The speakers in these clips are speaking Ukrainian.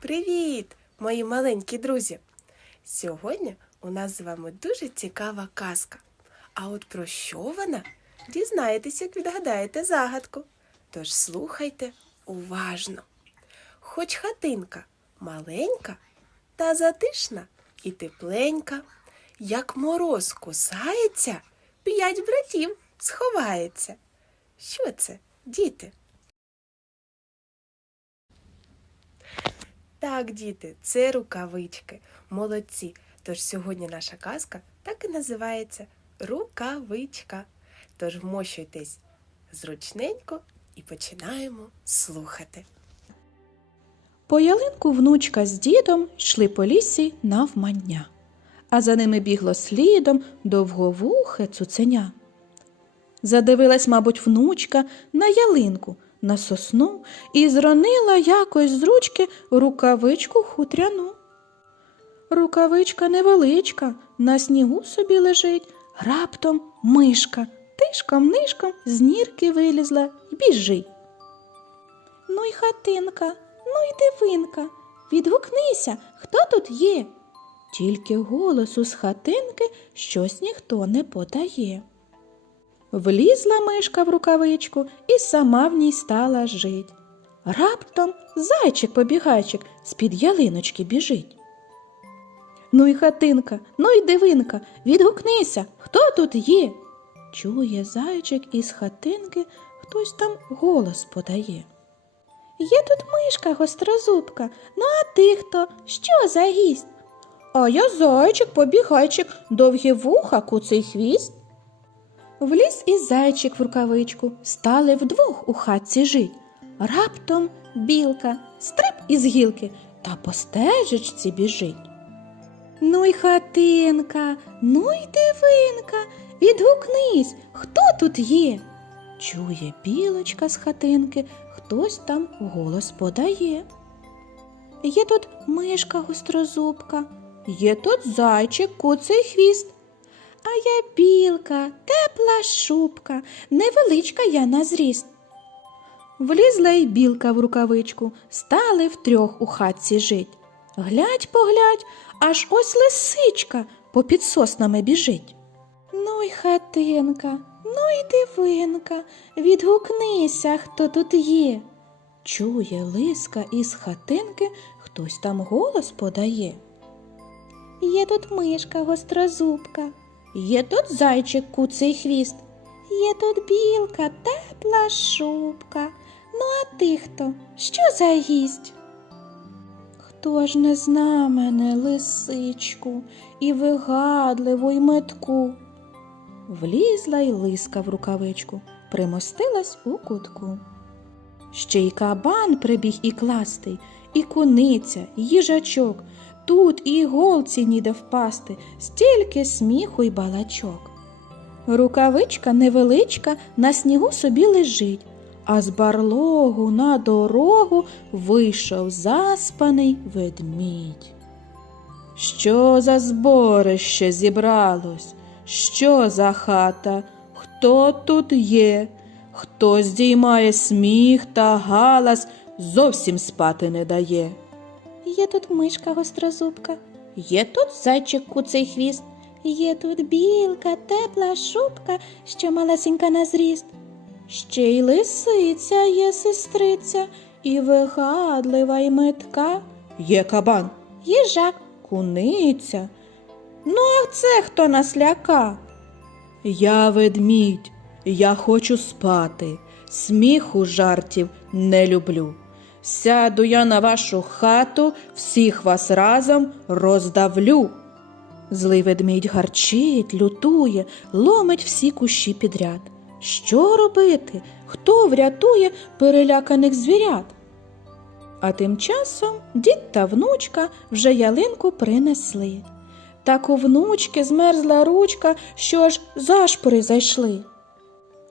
Привіт, мої маленькі друзі! Сьогодні у нас з вами дуже цікава казка. А от про що вона? Дізнаєтесь, як відгадаєте загадку. Тож слухайте уважно. Хоч хатинка маленька та затишна і тепленька, як мороз кусається, п'ять братів сховається. Що це, діти? Так, діти, це рукавички. Молодці. Тож сьогодні наша казка так і називається Рукавичка. Тож вмощуйтесь зручненько і починаємо слухати. По ялинку внучка з дідом йшли по лісі навмання, а за ними бігло слідом довговухе цуценя. Задивилась, мабуть, внучка на ялинку, на сосну і зронила якось з ручки рукавичку хутряну. Рукавичка невеличка, на снігу собі лежить, раптом мишка, тишком-нишком з нірки вилізла й біжить. Ну й хатинка, ну й дивинка, відгукнися, хто тут є? Тільки голосу з хатинки щось ніхто не подає. Влізла мишка в рукавичку і сама в ній стала жить. Раптом зайчик побігайчик з-під ялиночки біжить. Ну й хатинка, ну й дивинка, відгукнися, хто тут є? Чує зайчик із хатинки, хтось там голос подає. Є тут мишка гострозубка. Ну а ти хто? Що за гість? А я зайчик, побігайчик, довгі вуха, куций хвіст. Вліз і зайчик в рукавичку, стали вдвох у хатці жить. Раптом білка, стрип із гілки та по стежечці біжить. Ну й хатинка, ну й дивинка, відгукнись, хто тут є? Чує білочка з хатинки, хтось там голос подає. Є тут мишка гострозубка, є тут зайчик, куций хвіст. Білка, тепла шубка, невеличка я на зріст. Влізла й білка в рукавичку, стали втрьох у хатці жить. Глядь, поглядь, аж ось лисичка попід соснами біжить. Ну й хатинка, ну й дивинка, відгукнися, хто тут є. Чує лиска із хатинки, хтось там голос подає. Є тут мишка гострозубка, є тут зайчик куций хвіст, є тут білка, тепла шубка. Ну, а ти хто? Що за гість? Хто ж не зна мене, лисичку, і вигадливу й метку? Влізла й лиска в рукавичку, примостилась у кутку. Ще й кабан прибіг і кластий, і куниця, і їжачок. Тут і голці ніде впасти, стільки сміху й балачок. Рукавичка невеличка на снігу собі лежить, а з барлогу на дорогу вийшов заспаний ведмідь. Що за зборище зібралось? Що за хата? Хто тут є? Хто здіймає сміх та галас, зовсім спати не дає. Є тут мишка гострозубка, є тут зайчик куций хвіст, є тут білка, тепла шубка, що малесенька на зріст. Ще й лисиця є сестриця, і вигадлива й метка. Є кабан, їжак, куниця. Ну, а це хто нас ляка? Я ведмідь, я хочу спати, сміху жартів не люблю. Сяду я на вашу хату, всіх вас разом роздавлю. Злий ведмідь гарчить, лютує, ломить всі кущі підряд. Що робити? Хто врятує переляканих звірят? А тим часом дід та внучка вже ялинку принесли. Так у внучки змерзла ручка, що аж зашпори зайшли.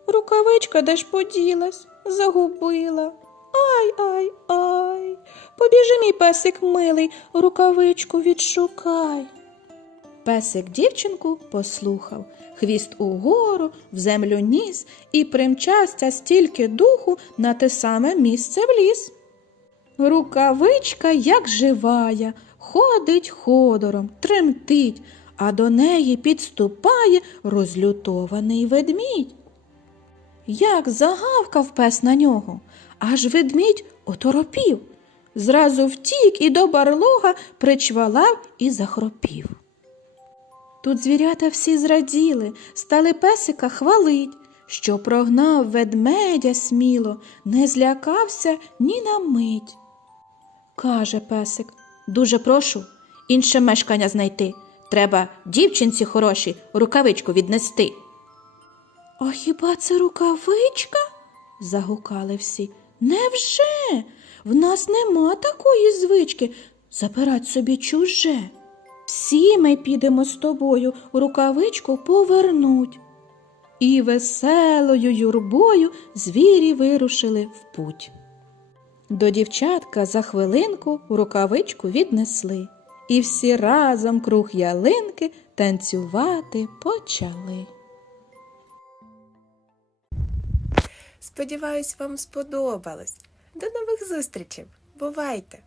Рукавичка де ж поділась, загубила. Ай ай ай. Побіжи, мій песик милий, рукавичку відшукай. Песик дівчинку послухав, хвіст угору, в землю ніс і примчався стільки духу на те саме місце в ліс. Рукавичка, як живая, ходить ходором, тремтить, а до неї підступає розлютований ведмідь. Як загавкав пес на нього, аж ведмідь оторопів. Зразу втік і до барлога причвалав і захропів. Тут звірята всі зраділи, стали песика хвалить, що прогнав ведмедя сміло, не злякався ні на мить. Каже песик, дуже прошу інше мешкання знайти. Треба дівчинці хорошій рукавичку віднести. А хіба це рукавичка? загукали всі. Невже? В нас нема такої звички забирать собі чуже. Всі ми підемо з тобою рукавичку повернуть. І веселою юрбою звірі вирушили в путь. До дівчатка за хвилинку рукавичку віднесли, і всі разом круг ялинки танцювати почали. Сподіваюсь, вам сподобалось. До нових зустрічей. Бувайте!